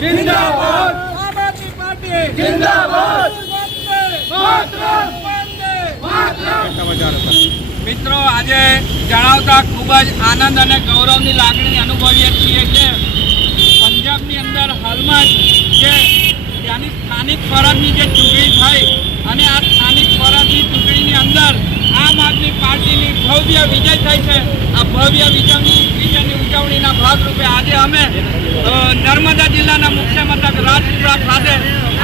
जिंदाबाद, आम आदमी पार्टी जिंदाबाद, मातरम, મિત્રો આજે જણાવતા ખૂબ જ આનંદ અને ગૌરવની લાગણી અનુભવીએ છીએ કે પંજાબની અંદર હાલમાં જ જે ત્યાંની સ્થાનિક સ્વરાજની જે ચૂંટણી થઈ અને આ સ્થાનિક સ્વરાજની ચૂંટણીની અંદર આમ આદમી પાર્ટીની ભવ્ય વિજય થઈ છે। આ ભવ્ય વિજયની ઉજવણીના ભાગરૂપે આજે અમે નર્મદા જિલ્લાના મુખ્ય મથક રાજપીપળા ખાતે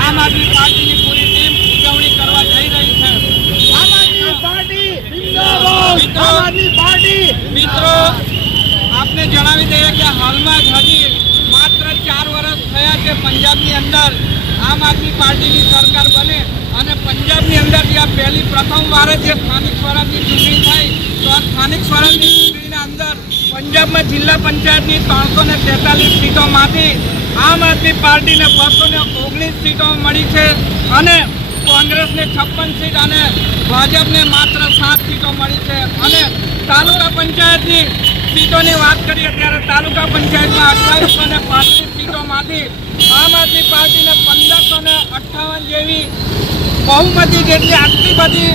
આમ આદમી પાર્ટીની પૂરી ટીમ ઉજવણી કરવા જઈ રહી છે। આમ આદમી પાર્ટી જિંદાબાદ, આમ આદમી પાર્ટી મિત્રો આપને જણાવી દઈએ કે હાલમાં જ હજી માત્ર 4 વર્ષ થયા છે પંજાબની અંદર આમ આદમી પાર્ટીની સરકાર બને અને પંજાબની અંદર જ્યાં પ્રથમ વાર જે સ્થાનિક સ્વરાજની ચૂંટણી થઈ તો આ સ્થાનિક સ્વરાજની ચૂંટણીના અંદર પંજાબમાં જિલ્લા પંચાયતની 343 સીટોમાંથી આમ આદમી પાર્ટીને 219 સીટો મળી છે અને કોંગ્રેસને 56 સીટ અને ભાજપને માત્ર 7 સીટો મળી છે અને તાલુકા પંચાયતની સીટોની વાત કરીએ ત્યારે તાલુકા પંચાયતમાં 2835 સીટોમાંથી આમ આદમી પાર્ટીને 1558 જેવી બહુમતી જેટલી આટલી બધી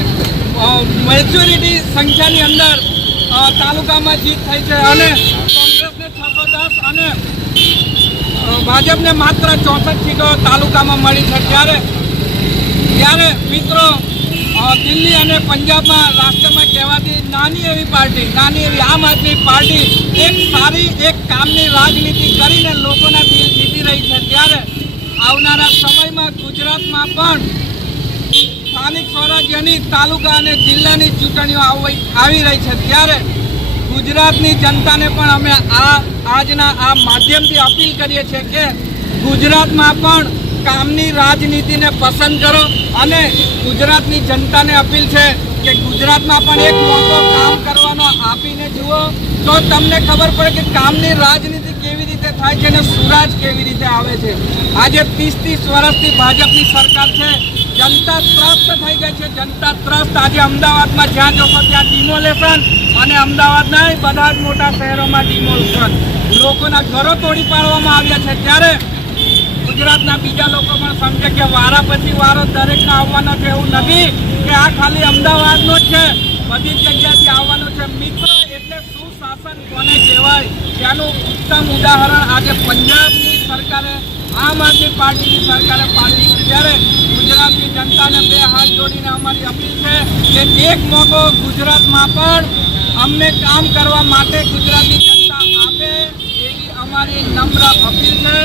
મેજોરિટી સંખ્યાની અંદર તાલુકામાં જીત થઈ છે અને કોંગ્રેસને 610 અને ભાજપને માત્ર 64 સીટો તાલુકામાં મળી છે। ત્યારે મિત્રો દિલ્હી અને પંજાબમાં રાષ્ટ્રમાં કહેવાતી નાની એવી પાર્ટી નાની એવી આમ આદમી પાર્ટી એક સારી એક કામની રાજનીતિ કરીને લોકોના દિલ જીતી રહી છે। ત્યારે આવનારા સમયમાં ગુજરાતમાં પણ સ્થાનિક સ્વરાજ્યની તાલુકા અને જિલ્લાની ચૂંટણીઓ આવી રહી છે। ત્યારે ગુજરાતની જનતાને પણ અમે આજના આ માધ્યમથી અપીલ કરીએ છીએ કે ગુજરાતમાં પણ કામની રાજનીતિને પસંદ કરો અને ગુજરાતની જનતાને અપીલ છે કે ગુજરાતમાં પણ એક મોકો કામ કરવાનો આપીને જુઓ તો તમને ખબર પડે કે કામની રાજનીતિ કેવી રીતે થાય છે અને સુરાજ કેવી રીતે આવે છે। આજે 30 વર્ષથી ભાજપની સરકાર છે, જનતા ત્રસ્ત થઈ ગઈ છે। જનતા ત્રસ્ત આજે અમદાવાદમાં જ્યાં જોશો ત્યાં ડિમોલેશન અને અમદાવાદના બધા જ મોટા શહેરોમાં ડિમોલેશન, લોકોના ઘરો તોડી પાડવામાં આવ્યા છે। ત્યારે ગુજરાતના બીજા લોકો પણ સમજે કે વારા પછી વારો દરેકને આવવાનો છે, એવું નથી કે આ ખાલી અમદાવાદનો જ છે, બધી જગ્યાથી આવવાનો છે। મિત્રો એટલે સુશાસન કોને કહેવાય તેનું ઉત્તમ ઉદાહરણ આજે પંજાબની સરકારે આમ આદમી પાર્ટીની સરકારે પાડ્યું છે। ત્યારે ગુજરાતની જનતાને 2 હાથ જોડીને અમારી અપીલ છે કે એક મોકો ગુજરાતમાં પણ અમને કામ કરવા માટે ગુજરાતની જનતા આપે એવી અમારી નમ્ર અપીલ છે।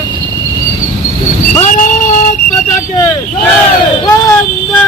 ભારત માતા કે જય, વંદે